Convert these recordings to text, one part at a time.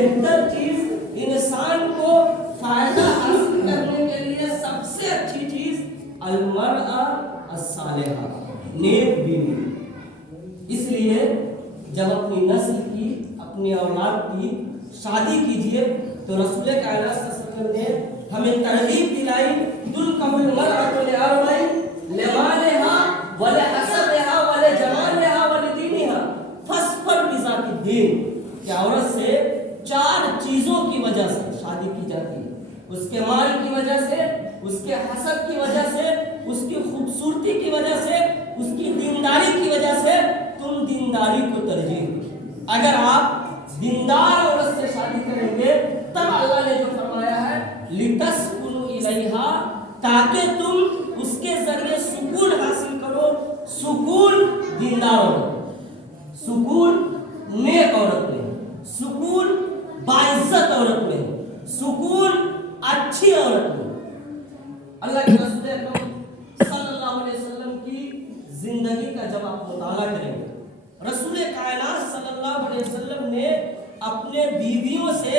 بہتر چیز انسان کو فائدہ حاصل کرنے کے لیے سب سے اچھی چیز المرأة الصالحہ، نیک بیوی۔ اس لیے جب اپنی نسل کی، اپنی اولاد کی شادی کیجیے تو رسول کائنات صلی اللہ علیہ وسلم نے ہمیں ترغیب دلائی، تنکح المرأة لأربع لمالها ولحسبها ولجمالها ولدینها فاظفر بذات الدین، کہ عورت سے 4 چیزوں کی وجہ سے شادی کی جاتی ہے، اس کے مال کی وجہ سے، اس کے حسب کی وجہ سے، اس کی خوبصورتی کی وجہ سے، اس کی دینداری کی وجہ سے تم دینداری کو ترجیح دو۔ اگر آپ دیندار عورت سے شادی کریں گے تب اللہ نے جو فرمایا ہے لِتَسْكُنُوا إِلَيْهَا، تاکہ تم اس کے ذریعے سکون حاصل کرو۔ سکون دیندار عورت، سکون نیک عورت میں، سکون باعزت عورت میں، سکون اچھی عورت میں۔ اللہ کے رسول اکرم صلی اللہ علیہ وسلم کی زندگی کا جب آپ مطالعہ کریں گے، رسول کائنات صلی اللہ علیہ وسلم نے اپنے بیویوں سے،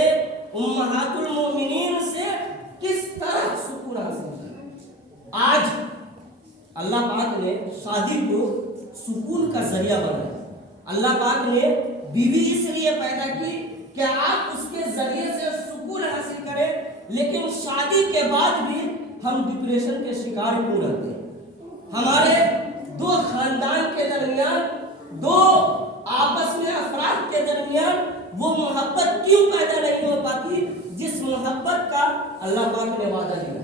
امہات المومنین سے کس طرح سکون حاصل کیا۔ آج اللہ پاک نے شادی کو سکون کا ذریعہ بنایا۔ اللہ پاک نے بیوی اس لیے پیدا کی کہ آپ اس کے ذریعے سے سکون حاصل کریں، لیکن شادی کے بعد بھی ہم ڈپریشن کے شکار کیوں رہتے ہیں؟ ہمارے 2 خاندان کے درمیان، 2 آپس میں افراد کے درمیان وہ محبت کیوں پیدا نہیں ہو پاتی جس محبت کا اللہ پاک نے وعدہ دیا؟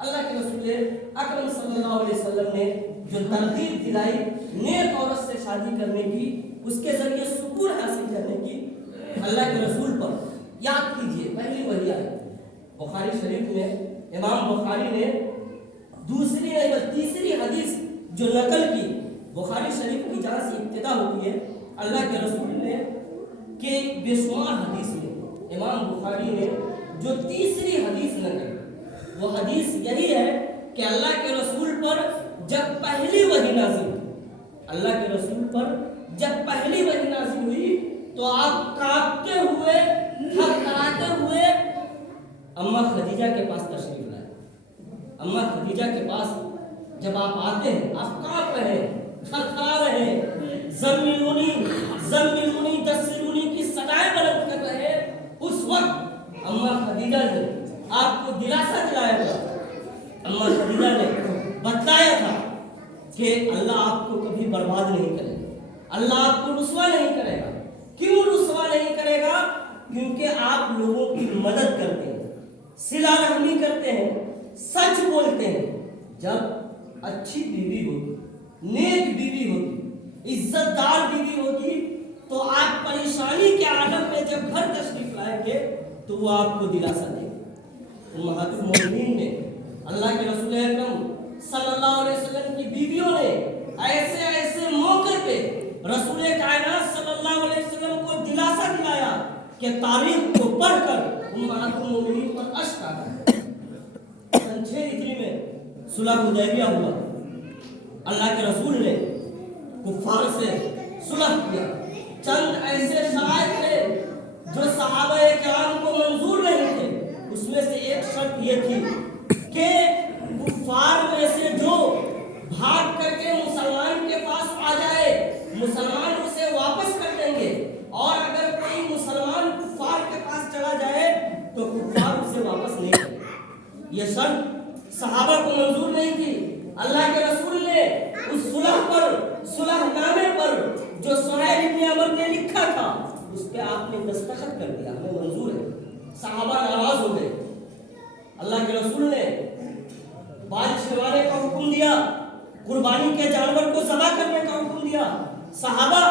اللہ کے رسول اکرم صلی اللہ علیہ وسلم نے جو ترغیب دلائی نیک عورت سے شادی کرنے کی، اس کے ذریعے سکون حاصل کرنے کی، اللہ کے رسول پر یاد کیجئے پہلی وحی آئی بخاری شریف میں، امام بخاری نے دوسری یا تیسری حدیث جو نقل کی، بخاری شریف کی جہاں سے ابتدا ہوتی ہے اللہ کے رسول نے کہ بے شمار حدیث میں امام بخاری نے جو تیسری حدیث نقل کی، وہ حدیث یہی ہے کہ اللہ کے رسول پر جب پہلی وحی نازل ہوئی، اللہ کے رسول پر جب پہلی وحی نازل ہوئی تو آپ کانپتے ہوئے، تھرتھراتے ہوئے اماں خدیجہ کے پاس تشریف لائے۔ اماں خدیجہ کے پاس جب آپ آتے ہیں، آپ کانپ رہے ہیں، تھرتھرا رہے ہیں، زملونی زملونی دسرونی کی صدائیں بلند کر رہے ہیں، اس وقت اماں خدیجہ نے آپ کو دلاسا دلایا تھا، اماں خدیجہ نے بتلایا تھا کہ اللہ آپ کو کبھی برباد نہیں کرے گا، اللہ آپ کو رسوا نہیں کرے گا۔ کیوں رسوا نہیں کرے گا؟ کیونکہ آپ لوگوں کی مدد کرتے ہیں، صلہ رحمی کرتے ہیں، سچ بولتے ہیں۔ جب اچھی بیوی ہوگی، نیک بیوی ہوگی، عزت دار بیوی ہوگی تو آپ پریشانی کے عالم میں جب گھر تشریف لائیں گے تو وہ آپ کو دلاسا دے گا۔ امہات المومنین نے، اللہ کے رسول اکرم صلی اللہ علیہ وسلم کی بیویوں نے ایسے ایسے موقع پہ رسول کائنات صلی اللہ علیہ وسلم کو دلاسا دلایا کہ تاریخ کو پڑھ کر امہات المومنین پر اشک آتا ہے۔ 6 ہجری میں صلح حدیبیہ ہوا، اللہ کے رسول نے کفار سے صلح کیا۔ چند ایسے شرائط تھے جو صحابہ کرام کو منظور نہیں تھے، اس میں سے ایک شرط یہ تھی کہ کفار میں سے جو بھاگ کر کے مسلمان کے پاس آ جائے، مسلمان اسے واپس کر دیں گے، اور اگر کوئی مسلمان کفار کے پاس چلا جائے تو کفار اسے واپس نہیں کریں گے۔ یہ شرط صحابہ کو منظور نہیں تھی۔ اللہ کے رسول نے اس صلح پر، صلح نامے پر جو سہیل بن عمرو نے لکھا تھا، اس پہ آپ نے دستخط کر دیا، ہمیں منظور ہے۔ صحابہ ناراض ہو گئے۔ اللہ کے رسول نے بال چھڑوانے کا حکم دیا، قربانی کے جانور کو ذبح کرنے کا حکم دیا۔ صحابہ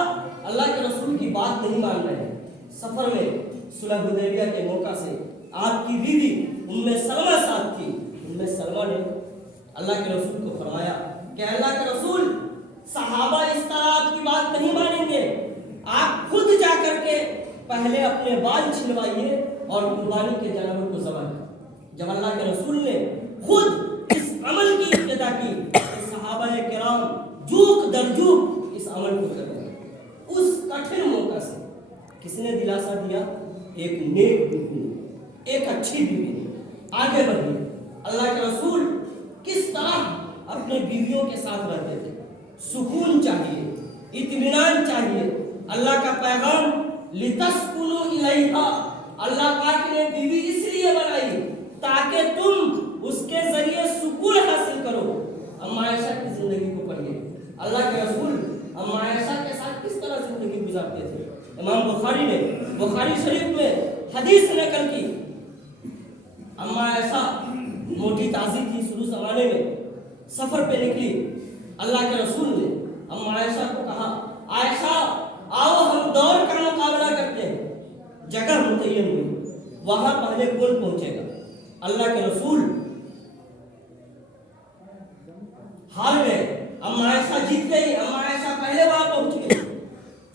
اللہ کے رسول کی بات نہیں مان رہے ہیں۔ سفر میں صلح حدیبیہ کے موقع سے آپ کی بیوی ام سلمہ ساتھ تھی۔ ام سلمہ نے اللہ کے رسول کو فرمایا کہ اللہ کے رسول، صحابہ اس طرح آپ کی بات نہیں مانیں گے، آپ خود جا کر کے پہلے اپنے بال چھلوائیے اور قربانی کے جانور کو ذبح کریں۔ جب اللہ کے رسول نے خود اس عمل کی ابتدا کی، صحابہ کرام جوک در جوک اس عمل کو کر رہے ہیں۔ اس کٹھن موقع سے کس نے دلاسا دیا؟ ایک نیک بیوی, ایک اچھی بیوی. آگے بڑھیے. اللہ کے رسول کس طرح اپنے بیویوں کے ساتھ رہتے تھے. سکون چاہیے, اطمینان چاہیے. اللہ کا پیغام لتسکنوا الیہا, اللہ پاک نے بیوی اس لیے بنائی تاکہ تم اس کے ذریعے سکون حاصل کرو. اما عائشہ کی زندگی کو پڑھیے. اللہ کے رسول اما عائشہ کے ساتھ کس طرح زندگی گزارتے تھے. امام بخاری نے بخاری شریف میں حدیث نقل کی. اما عائشہ موٹی تازی تھی شروع زمانے میں, سفر پہ نکلی. اللہ کے رسول نے اما عائشہ کو کہا, عائشہ آؤ ہم دوڑ کا مقابلہ کرتے ہیں. جگہ متعین ہوئی, وہاں پہلے کون پہنچے گا. اللہ کے رسول ہار گئے, اما عائشہ جیت گئی. اما عائشہ پہلے وہاں پہنچ گئی.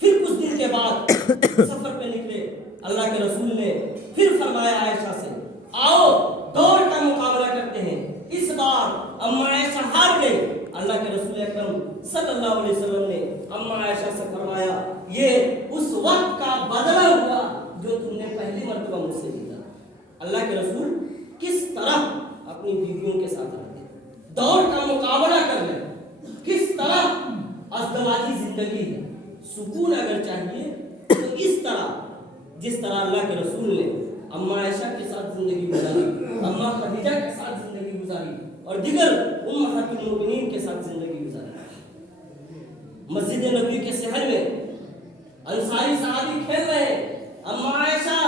پھر کچھ دن کے بعد سفر پہ نکلے. اللہ کے رسول نے پھر فرمایا عائشہ سے, آؤ دوڑ کا مقابلہ کرتے ہیں. اس بار اما عائشہ ہار گئی. اللہ کے رسول اکرم صلی اللہ علیہ وسلم نے اما عائشہ سے فرمایا, یہ اس وقت کا بدلہ ہوا جو تم نے پہلی مرتبہ مجھ سے لیا. اللہ کے رسول کس طرح اپنی بیویوں کے ساتھ رہتے, دوڑ کا مقابلہ کر رہے, کس طرح ازدواجی زندگی ہے. سکون اگر چاہیے تو اس طرح جس طرح اللہ کے رسول نے اما عائشہ کے ساتھ زندگی گزاری, اما خدیجہ کے ساتھ زندگی گزاری اور دیگر امہات المؤمنین کے ساتھ زندگی گزاری. مسجد نبوی کے صحن میں انصاری صحابی کھیل رہے ہیں. اما عائشہ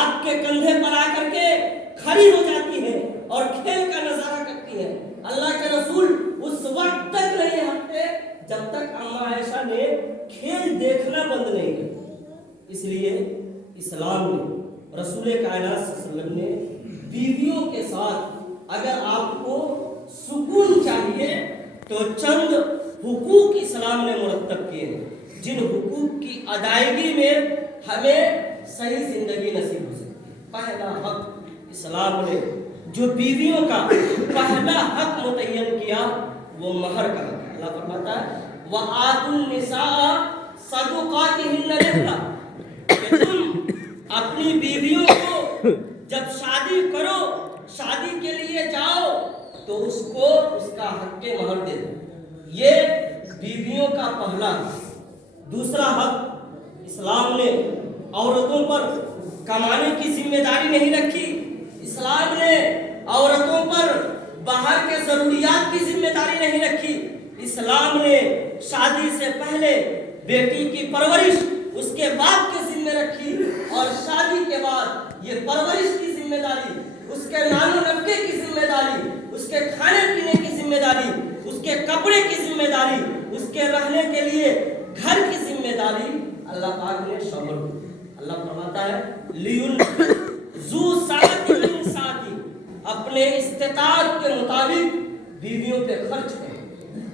آپ کے کندھے پر آ کر کے کھڑی ہو جاتی ہے اور کھیل کا نظارہ کرتی ہے. اللہ کے رسول اس وقت تک نہیں ہٹتے جب تک اما عائشہ نے کھیل دیکھنا بند نہیں کیا. اس لیے اسلام نے رسول کائنات صلی اللہ علیہ وسلم نے بیویوں کے ساتھ اگر آپ کو سکون چاہیے تو چند حقوق اسلام نے مرتب کیے ہیں, جن حقوق کی ادائیگی میں ہمیں صحیح زندگی نصیب ہو سکتی ہے. پہلا حق اسلام نے جو بیویوں کا پہلا حق متعین کیا وہ مہر کا حق ہے. اللہ فرماتا ہے وَآتُوا النِّسَاءَ صَدُقَاتِهِنَّ نِحْلَةً, کہ تم اپنی بیویوں کو جب شادی کرو, شادی کے لیے جاؤ تو اس کو اس کا حق مہر دے دو. یہ بیویوں کا پہلا حق. دوسرا حق اسلام نے عورتوں پر کمانے کی ذمہ داری نہیں رکھی. اسلام نے عورتوں پر باہر کے ضروریات کی ذمہ داری نہیں رکھی. اسلام نے شادی سے پہلے بیٹی کی پرورش اس کے باپ کے ذمہ رکھی اور شادی کے بعد یہ پرورش کی ذمہ داری, اس کے نان و نفقے کی ذمہ داری, اس کے کھانے پینے کی ذمہ داری, اس کے کپڑے کی ذمہ داری, اس کے رہنے کے لیے گھر کی ذمہ داری اللہ پاک نے شامل کی. اللہ فرماتا ہے ذو سعۃ من سعتہ, اپنے استطاعت کے مطابق بیویوں پہ خرچ کریں.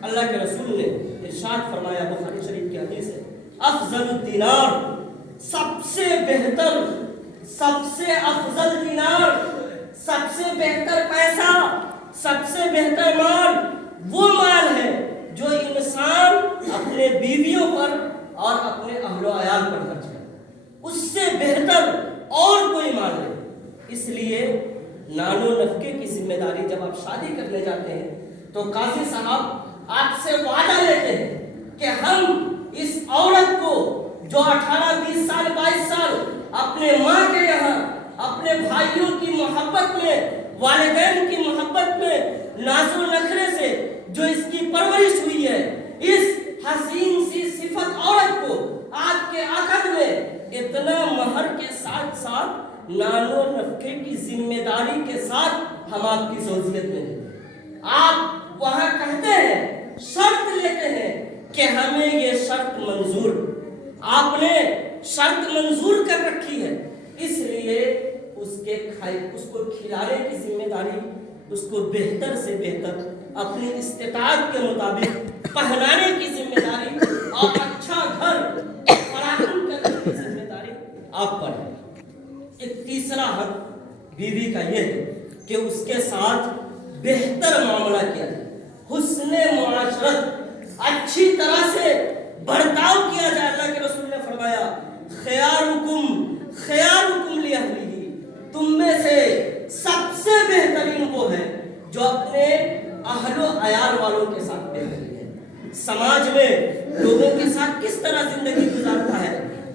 اللہ کے رسول نے ارشاد فرمایا, بخاری شریف کی حدیث ہے, افضل الدینار, سب سے بہتر, سب سے افضل دینار, سب سے بہتر پیسہ, سب سے بہتر مال وہ مال ہے جو انسان اپنے بیویوں پر اور اپنے اہل و عیال پر خرچ کرے. اس سے بہتر اور کوئی مال نہیں. اس لیے نان و نفقے کی ذمہ داری جب آپ شادی کرنے جاتے ہیں تو قاضی صاحب آپ سے وعدہ لیتے ہیں کہ ہم اس عورت کو جو 18, 20 سال 22 سال اپنے ماں کے یہاں اپنے بھائیوں کی محبت میں, والدین کی محبت میں, ناز و نخرے سے جو اس کی پرورش ہوئی ہے, اس حسین سی صفت عورت کو آپ کے عقد میں اتنا مہر کے ساتھ ساتھ نان و نفقے کی ذمہ داری کے ساتھ ہم آپ کی زوجیت میں دیں. آپ وہاں کہتے ہیں, شرط لیتے ہیں کہ ہمیں یہ شرط منظور, آپ نے شرط منظور کر رکھی ہے, اس لیے اس کو کھلانے کی ذمہ داری, اس کو بہتر سے بہتر اپنی استطاعت کے مطابق پہنانے کی ذمہ داری اور اچھا گھر فراہم کرنے کی ذمہ داری آپ پر ہے. ایک تیسرا حق بیوی کا یہ ہے کہ اس کے ساتھ بہتر معاملہ کیا جائے, حسن معاشرت, اچھی طرح سے برتاؤ کیا جائے. اللہ کے رسول نے فرمایا خیارکم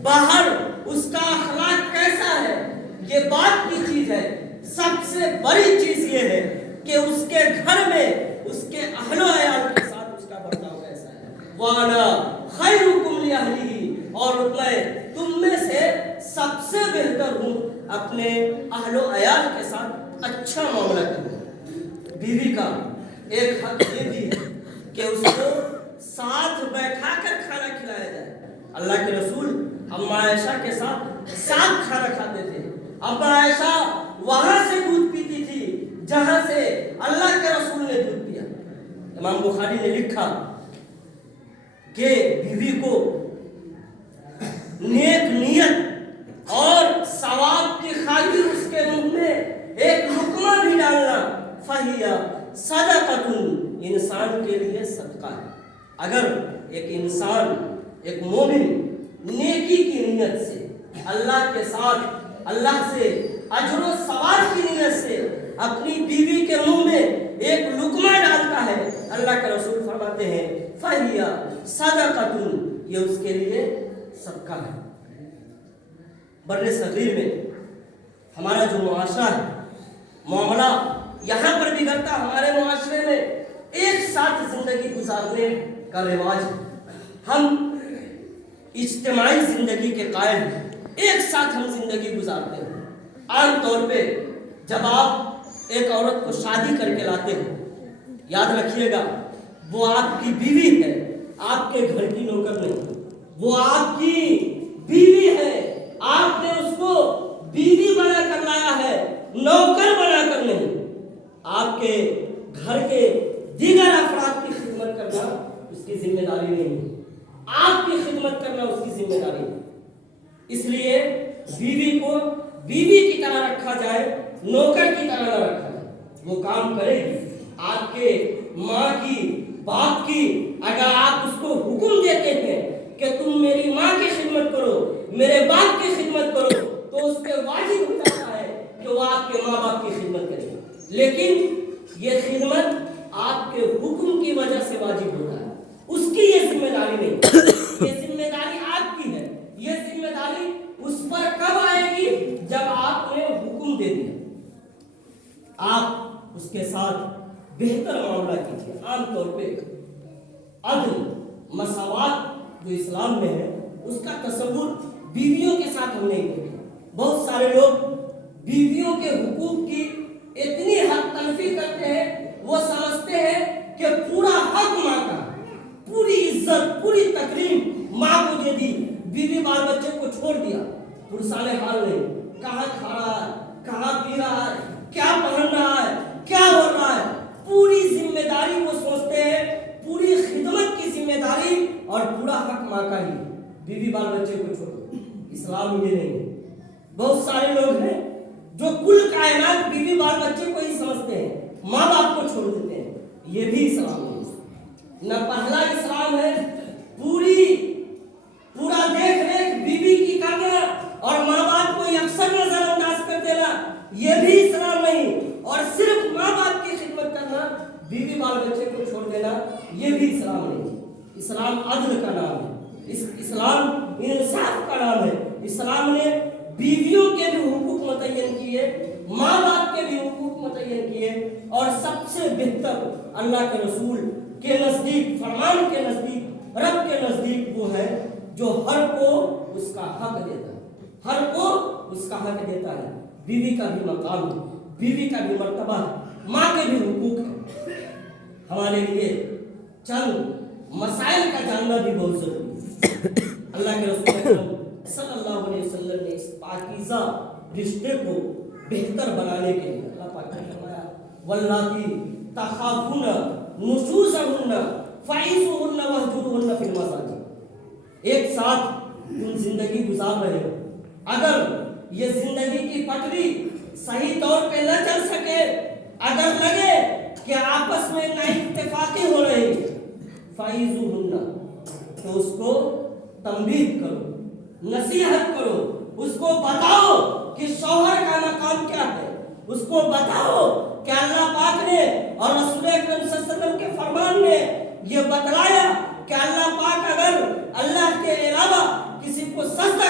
باہر اس کا اخلاق کیسا ہے یہ بات کی چیز ہے، سب سے بڑی چیز یہ ہے کہ اس کے گھر میں اس کے اہل و عیال کے ساتھ اس کا برتاؤ کیسا ہے۔ وَأَنَا خَيْرُكُمْ لِأَهْلِهِ، اور میں تم میں سے سب سے بہتر ہوں اپنے اہل و عیال کے ساتھ اچھا معاملہ کروں۔ بیوی کا ایک حق یہ بھی ہے کہ اس کو ساتھ بیٹھا کر کھانا کھلایا جائے۔ اللہ کے رسول اما عائشہ کے ساتھ کھانا کھاتے تھے۔ اما عائشہ وہاں سے دودھ پیتی تھی جہاں سے اللہ کے رسول نے دودھ پیا۔ امام بخاری نے لکھا کہ بیوی کو نیک نیت اور ثواب کی خاطر اس کے منہ میں ایک لقمہ بھی ڈالنا فہیا صدقۃ، انسان کے لیے صدقہ ہے۔ اگر ایک انسان، ایک مومن نیکی کی نیت سے اللہ کے ساتھ، اللہ سے اجر و ثواب کی نیت سے اپنی بیوی کے منہ میں ایک لقمہ ڈالتا ہے، اللہ کے رسول فرماتے ہیں فہیا صدقۃ، یہ اس کے لیے صدقہ ہے۔ بر صغیر میں ہمارا جو معاشرہ ہے، معاملہ یہاں پر بگڑتا، ہمارے معاشرے میں ایک ساتھ زندگی گزارنے کا رواج ہے۔ ہم اجتماعی زندگی کے قائل ہیں، ایک ساتھ ہم زندگی گزارتے ہیں۔ عام طور پہ جب آپ ایک عورت کو شادی کر کے لاتے ہیں، یاد رکھیے گا وہ آپ کی بیوی ہے، آپ کے گھر کی نوکر نہیں، وہ آپ کی بیوی ہے، آپ نے اس کو بیوی بنا کر لایا ہے، نوکر بنا کر نہیں۔ آپ کے گھر کے دیگر افراد کی خدمت کرنا اس کی ذمہ داری نہیں ہے، آپ کی خدمت کرنا اس کی ذمہ داری ہے۔ اس لیے بیوی کو بیوی کی طرح رکھا جائے، نوکر کی طرح نہ رکھا جائے۔ وہ کام کرے گی، آپ کے ماں کی، باپ کی اگر آپ اس کو حکم دیتے ہیں کہ تم میری ماں کی خدمت کرو، میرے باپ کی خدمت کرو، تو اس پہ واجب ہو جاتا ہے کہ وہ آپ کے ماں باپ کی خدمت کرے۔ لیکن یہ خدمت آپ کے حکم کی وجہ سے واجب ہوتا ہے، اس کی یہ ذمہ داری نہیں، یہ ذمہ داری آپ کی ہے۔ یہ ذمہ داری اس پر کب آئے گی؟ جب آپ نے حکم دے دیا۔ آپ اس کے ساتھ بہتر معاملہ کیجیے۔ عام طور پہ عدل، مساوات جو اسلام میں ہے، اس کا تصور بیویوں کے ساتھ ہم نہیں کرتے۔ بہت سارے لوگ بیویوں کے حقوق کی اتنی حد تلفی کرتے ہیں، وہ سمجھتے ہیں کہ پورا حق ماں کا، پوری عزت، پوری تکریم ماں کو دے دی، بیوی بال بچے کو چھوڑ دیا، پرسان حال نہیں، کہاں کھا رہا ہے، کہاں پی رہا ہے، کیا پہن رہا ہے، کیا ہو رہا ہے، پوری ذمہ داری وہ سوچتے ہیں، پوری خدمت کی ذمہ داری اور پورا حق ماں کا ہی، بیوی بال بچے کو چھوڑو۔ اسلام یہ نہیں ہے۔ بہت سارے لوگ ہیں جو کل کائنات بیوی بال بچے کو ہی سمجھتے ہیں، ماں باپ کو چھوڑ دیتے ہیں۔ یہ بھی اسلام نہیں ہے۔ نہ پہلا اسلام ہے پورا دیکھ ریکھ بیوی کی کرنا اور ماں باپ کو یکسر نظر انداز کر دینا، یہ بھی اسلام نہیں، اور صرف ماں باپ کی خدمت کرنا، بیوی بال بچے کو چھوڑ دینا، یہ بھی اسلام نہیں۔ اسلام عدل کا نام ہے، اسلام انصاف کا نام ہے۔ اسلام نے بیویوں کے بھی حقوق متعین کیے، ماں باپ کے بھی حقوق متعین کیے، اور سب سے بہتر اللہ کے رسول کے نزدیک، فرمان کے نزدیک، رب کے نزدیک وہ ہے جو ہر کو اس کا حق دیتا ہے، ہر کو اس کا حق دیتا ہے۔ بیوی کا بھی مقام ہے، بیوی کا بھی مرتبہ ہے، ماں کے بھی حقوق ہیں۔ ہمارے لیے چند مسائل کا جاننا بھی بہت ضروری ہے۔ اللہ کے رسول اکرم صلی اللہ علیہ وسلم نے اس پاکیزہ رشتے کو بہتر بنانے کے لیے اللہ پاک نے فرمایا واللاتی تخافون نشوزهن فعظوهن واهجروهن فی المضاجع۔ ایک ساتھ تم زندگی گزار رہے ہو، اگر یہ زندگی کی پٹری صحیح طور پہ نہ چل سکے، اگر لگے کہ آپس میں نہ اتفاقی ہو رہی، فعظوهن، تو اس کو تنبیہ کرو، نصیحت کرو، اس کو بتاؤ کہ شوہر کا مقام کیا ہے، اس کو بتاؤ کہ اللہ پاک نے اور رسول اکرم صلی اللہ علیہ وسلم کے فرمان نے یہ بتلایا کہ اللہ پاک اگر اللہ کے علاوہ کسی کو سجدہ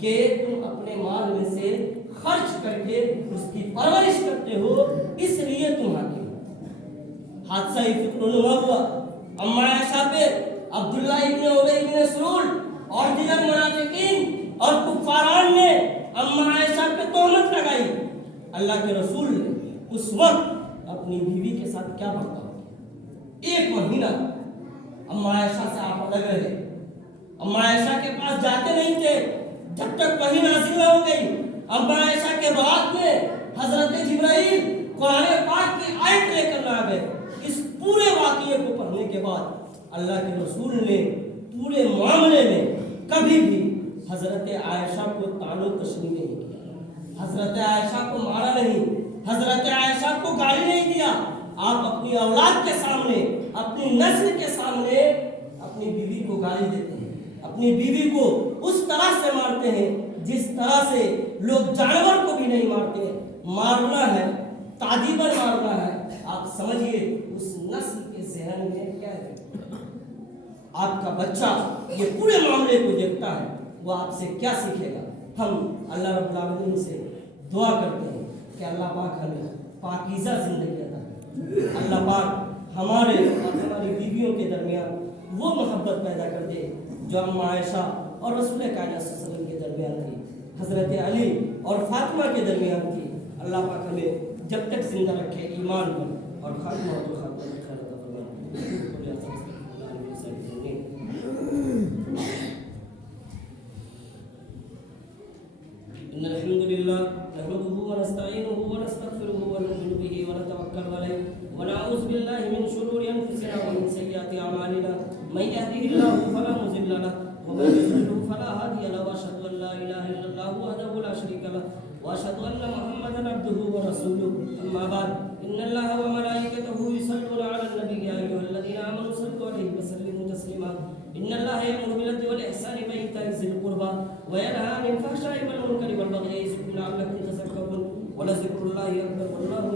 کہ تم اپنے مال میں سے خرچ کر کے اس کی پرورش کرتے ہو، اس لیے تم حاکم ہو۔ حادثہ فکر نما ہوا اما عائشہ پہ عبداللہ ابن ابی بن سلول اور دیگر منافقین اور کفاران نے اما عائشہ پہ تہمت لگائی۔ اللہ کے رسول نے اس وقت اپنی بیوی کے ساتھ کیا برتاؤ کیا؟ 1 مہینہ اما عائشہ سے آپ الگ رہے، اما عائشہ کے پاس جاتے نہیں تھے جب تک وحی نازل نہ ہو گئی۔ اما عائشہ کے بعد میں حضرت جبرائیل قرآن پاک کی آیت لے کر آ گئے۔ اس پورے واقعے کو پڑھنے کے بعد اللہ کے رسول نے پورے معاملے میں کبھی بھی حضرت عائشہ کو طعن و تشنیع نہیں کیا، حضرت عائشہ کو مارا نہیں، حضرت عائشہ کو گالی نہیں دیا۔ آپ اپنی اولاد کے سامنے، اپنی نسل کے سامنے اپنی بیوی کو گالی دیتے ہیں، اپنی بیوی کو اس طرح سے مارتے ہیں جس طرح سے لوگ جانور کو بھی نہیں مارتے۔ مارنا ہے، تعذیباً مارنا ہے۔ آپ سمجھیے اس نسل کے ذہن میں کیا ہے۔ آپ کا بچہ یہ پورے معاملے کو دیکھتا ہے، وہ آپ سے کیا سیکھے گا؟ ہم اللہ رب العالمین سے دعا کرتے ہیں کہ اللہ پاک ہمیں پاکیزہ زندگی عطا کرے، اللہ پاک ہمارے اور ہماری بیویوں کے درمیان وہ محبت پیدا کر دے جو اما عائشہ اور رسول کائنات صلی اللہ علیہ وسلم کے درمیان تھی، حضرت علی اور فاطمہ کے درمیان تھی۔ اللہ پاک ہمیں جب تک زندہ رکھے ایمان پر اور خاتمہ تو خاتمہ خیر عطا فرمائے۔ إن الحمد لله نحمده ونستعينه ونستغفره ونؤمن به ونتوكل عليه ونعوذ بالله من شرور أنفسنا ومن سيئات أعمالنا من يهده الله فلا مضل له ومن يضلل فلا هادي له وأشهد أن لا إله إلا الله وحده لا شريك له وأشهد أن محمدا عبده ورسوله أما بعد إن الله وملائكته يصلون على النبي يا أيها الذين آمنوا صلوا عليه وسلموا تسليما إن الله يأمر بالعدل والإحسان وإيتاء ذي القربى وينهى عن الفحشاء والمنكر والبغي يعظكم لعلكم تذكرون ولذكر الله أكبر والله